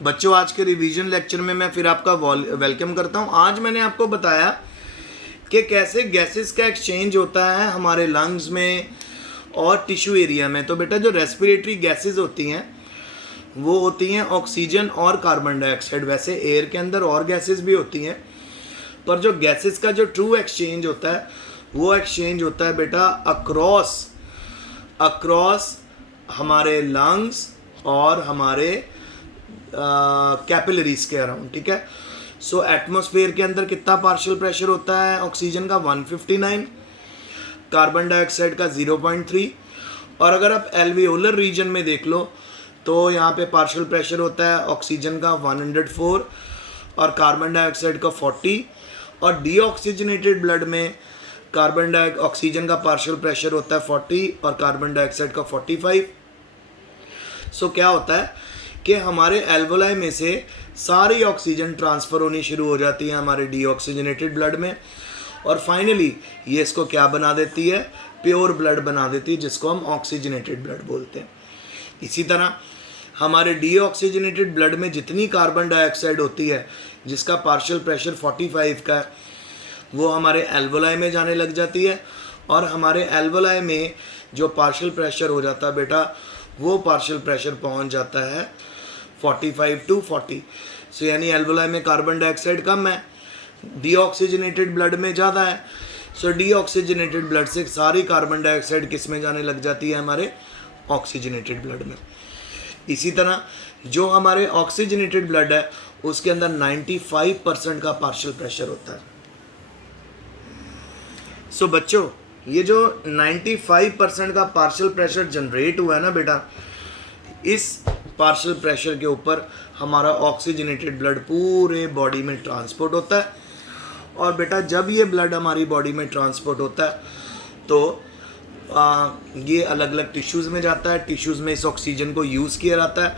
बच्चों आज के रिवीजन लेक्चर में मैं फिर आपका वेलकम करता हूं। आज मैंने आपको बताया कि कैसे गैसेस का एक्सचेंज होता है हमारे लंग्स में और टिश्यू एरिया में। तो बेटा जो रेस्पिरेटरी गैसेस होती हैं वो होती हैं ऑक्सीजन और कार्बन डाइऑक्साइड। वैसे एयर के अंदर और गैसेस भी होती हैं, पर जो गैसेस का जो ट्रू एक्सचेंज होता है वो एक्सचेंज होता है बेटा अक्रॉस हमारे लंग्स और हमारे कैपिलरीज के अराउंड। ठीक है। सो एटमॉस्फेयर के अंदर कितना पार्शियल प्रेशर होता है ऑक्सीजन का 159, कार्बन डाइऑक्साइड का 0.3। और अगर आप एल्वियोलर रीजन में देख लो तो यहाँ पे पार्शियल प्रेशर होता है ऑक्सीजन का 104 और कार्बन डाइऑक्साइड का 40। और डीऑक्सीजनेटेड ब्लड में ऑक्सीजन का पार्शियल प्रेशर होता है 40 और कार्बन डाइऑक्साइड का 45। सो क्या होता है कि हमारे एल्वोलाई में से सारी ऑक्सीजन ट्रांसफ़र होनी शुरू हो जाती है हमारे डीऑक्सीजनेटेड ब्लड में, और फाइनली ये इसको क्या बना देती है, प्योर ब्लड बना देती है, जिसको हम ऑक्सीजनेटेड ब्लड बोलते हैं। इसी तरह हमारे डीऑक्सीजनेटेड ब्लड में जितनी कार्बन डाइऑक्साइड होती है जिसका पार्शियल प्रेशर 45 का है वो हमारे एल्वोलाई में जाने लग जाती है, और हमारे एल्वोलाई में जो पार्शियल प्रेशर हो जाता है बेटा वो पार्शियल प्रेशर पहुंच जाता है 45 to 40। सो यानी एल्वोलाई में कार्बन डाइऑक्साइड कम है, डीऑक्सीजनेटेड ब्लड में ज़्यादा है। सो डीऑक्सीजनेटेड ब्लड से सारी कार्बन डाइऑक्साइड किस में जाने लग जाती है, हमारे ऑक्सीजनेटेड ब्लड में। इसी तरह जो हमारे ऑक्सीजनेटेड ब्लड है उसके अंदर 95% का पार्शियल प्रेशर होता है। सो बच्चों ये जो 95% का पार्शियल प्रेशर जनरेट हुआ है ना बेटा, इस पार्शियल प्रेशर के ऊपर हमारा ऑक्सीजनेटेड ब्लड पूरे बॉडी में ट्रांसपोर्ट होता है। और बेटा जब ये ब्लड हमारी बॉडी में ट्रांसपोर्ट होता है तो ये अलग अलग टिश्यूज़ में जाता है, टिश्यूज़ में इस ऑक्सीजन को यूज़ किया जाता है,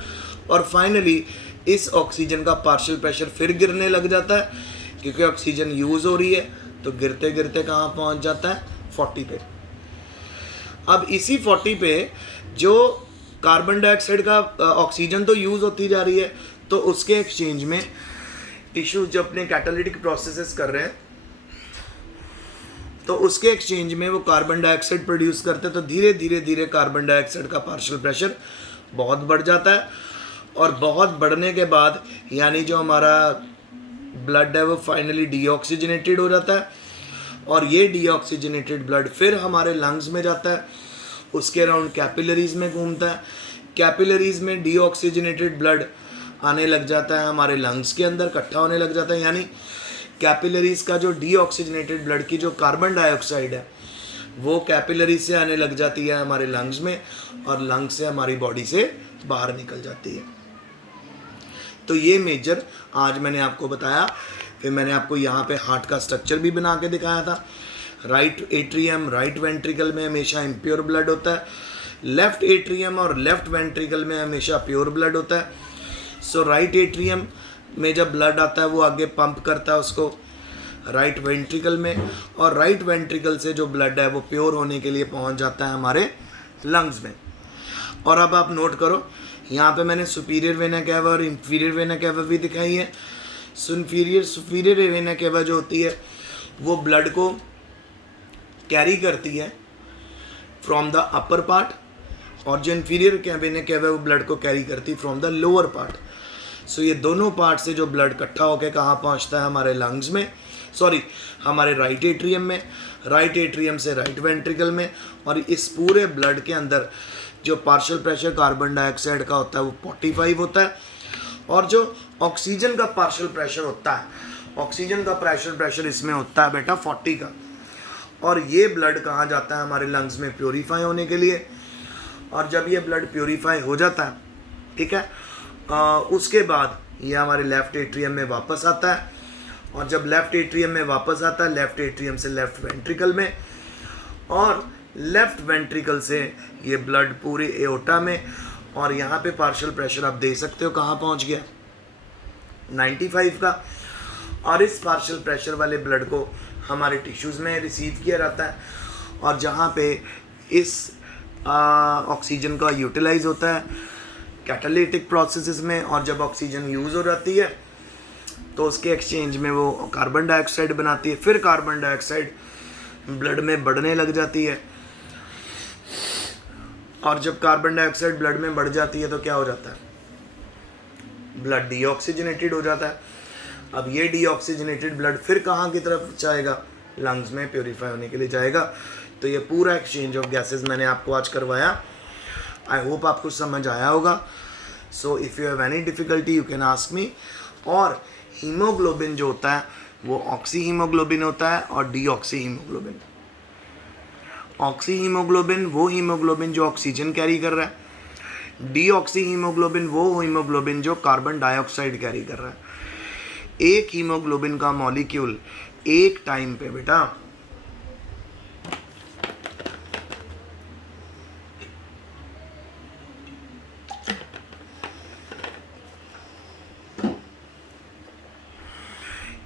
और फाइनली इस ऑक्सीजन का पार्शियल प्रेशर फिर गिरने लग जाता है, क्योंकि ऑक्सीजन यूज़ हो रही है तो गिरते गिरते कहाँ पहुँच जाता है, 40 पे। अब इसी 40 पे जो कार्बन डाइऑक्साइड का ऑक्सीजन तो यूज़ होती जा रही है, तो उसके एक्सचेंज में टिश्यू जो अपने कैटालिटिक प्रोसेसेस कर रहे हैं तो उसके एक्सचेंज में वो कार्बन डाइऑक्साइड प्रोड्यूस करते हैं। तो धीरे धीरे धीरे कार्बन डाइऑक्साइड का पार्शियल प्रेशर बहुत बढ़ जाता है, और बहुत बढ़ने के बाद यानी जो हमारा ब्लड है वो फाइनली डीऑक्सीजनेटेड हो जाता है, और ये डीऑक्सीजनेटेड ब्लड फिर हमारे लंग्स में जाता है, उसके अराउंड कैपिलरीज में घूमता है। कैपिलरीज में डीऑक्सीजनेटेड ब्लड आने लग जाता है हमारे लंग्स के अंदर, इकट्ठा होने लग जाता है। यानी कैपिलरीज का जो डीऑक्सीजनेटेड ब्लड की जो कार्बन डाइऑक्साइड है वो कैपिलरी से आने लग जाती है हमारे लंग्स में, और लंग्स से हमारी बॉडी से बाहर निकल जाती है। तो ये मेजर आज मैंने आपको बताया। फिर मैंने आपको यहाँ पे हार्ट का स्ट्रक्चर भी बना के दिखाया था। राइट एट्रियम, राइट वेंट्रिकल में हमेशा इम्प्योर ब्लड होता है, लेफ्ट एट्रियम और लेफ्ट वेंट्रिकल में हमेशा प्योर ब्लड होता है। सो राइट एट्रियम में जब ब्लड आता है वो आगे पंप करता है उसको राइट वेंट्रिकल में, और राइट वेंट्रिकल से जो ब्लड है वो प्योर होने के लिए पहुंच जाता है हमारे लंग्स में। और अब आप नोट करो, यहाँ पे मैंने सुपीरियर वेना कैवा और इंफीरियर वेना कैवा भी दिखाई है। सुपीरियर वेना कैवा जो होती है वो ब्लड को कैरी करती है फ्रॉम द अपर पार्ट, और जो इंफीरियर वेना कैवा वो ब्लड को कैरी करती है फ्रॉम द लोअर पार्ट। सो ये दोनों पार्ट से जो ब्लड इकट्ठा होकर कहाँ पहुँचता है, हमारे लंग्स में, हमारे राइट एट्रियम में, राइट एट्रियम से राइट वेंट्रिकल में। और इस पूरे ब्लड के अंदर जो पार्शियल प्रेशर कार्बन डाइऑक्साइड का होता है वो 45 होता है, और जो ऑक्सीजन का पार्शियल प्रेशर होता है, ऑक्सीजन का प्रेशर इसमें होता है बेटा 40 का। और ये ब्लड कहाँ जाता है, हमारे लंग्स में प्योरीफाई होने के लिए। और जब ये ब्लड प्योरीफाई हो जाता है, ठीक है, उसके बाद ये हमारे लेफ़्ट एट्रियम में वापस आता है, और जब लेफ़्ट एट्रियम में वापस आता है, लेफ़्ट एट्रियम से लेफ़्ट वेंट्रिकल में, और लेफ़्ट वेंट्रिकल से ये ब्लड पूरे एओर्टा में। और यहाँ पे पार्शियल प्रेशर आप देख सकते हो कहाँ पहुँच गया, 95 का। और इस पार्शियल प्रेशर वाले ब्लड को हमारे टिश्यूज़ में रिसीव किया जाता है, और जहाँ पे इस ऑक्सीजन का यूटिलाइज होता है कैटालिटिक प्रोसेसेस में, और जब ऑक्सीजन यूज़ हो जाती है तो उसके एक्सचेंज में वो कार्बन डाइऑक्साइड बनाती है। फिर कार्बन डाइऑक्साइड ब्लड में बढ़ने लग जाती है, और जब कार्बन डाइऑक्साइड ब्लड में बढ़ जाती है तो क्या हो जाता है, ब्लड डीऑक्सीजनेटेड हो जाता है। अब ये डीऑक्सीजनेटेड ब्लड फिर कहाँ की तरफ जाएगा, लंग्स में प्योरीफाई होने के लिए जाएगा। तो ये पूरा एक्सचेंज ऑफ गैसेस मैंने आपको आज करवाया। आई होप आपको समझ आया होगा। So if you have any difficulty you can ask me. और हीमोग्लोबिन जो होता है वो ऑक्सी हीमोग्लोबिन होता है और डीऑक्सी हीमोग्लोबिन। ऑक्सी हीमोग्लोबिन वो हीमोग्लोबिन जो ऑक्सीजन कैरी कर रहा है, डीऑक्सी हीमोग्लोबिन वो हीमोग्लोबिन जो कार्बन डाइऑक्साइड कैरी कर रहा है। एक हीमोग्लोबिन का मॉलिक्यूल एक टाइम पे बेटा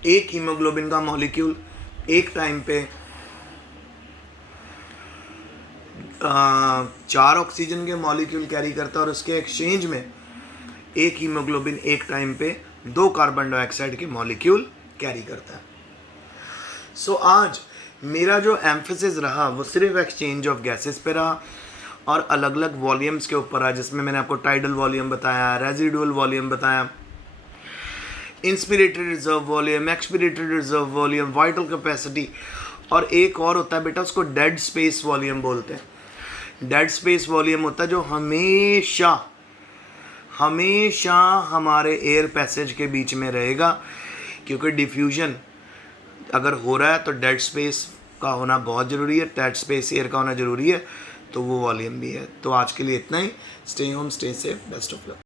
एक हीमोग्लोबिन का मॉलिक्यूल एक टाइम पे 4 ऑक्सीजन के मॉलिक्यूल कैरी करता है, और उसके एक्सचेंज में एक हीमोग्लोबिन एक टाइम पे 2 कार्बन डाइऑक्साइड के मॉलिक्यूल कैरी करता है। सो आज मेरा जो एम्फेसिस रहा वो सिर्फ एक्सचेंज ऑफ गैसेस पे रहा और अलग अलग वॉल्यूम्स के ऊपर रहा, जिसमें मैंने आपको टाइडल वॉल्यूम बताया, रेजिडुअल वॉल्यूम बताया, inspiratory reserve volume, expiratory reserve volume, vital capacity, और एक और होता है बेटा उसको डेड स्पेस वॉल्यूम बोलते हैं। डेड स्पेस वॉल्यूम होता है जो हमेशा हमेशा हमारे एयर पैसेज के बीच में रहेगा, क्योंकि डिफ्यूजन अगर हो रहा है तो डेड स्पेस का होना बहुत ज़रूरी है, डेड स्पेस एयर का होना ज़रूरी है, तो वो वॉल्यूम भी है। तो आज के लिए इतना ही। Stay home, stay safe, best of luck.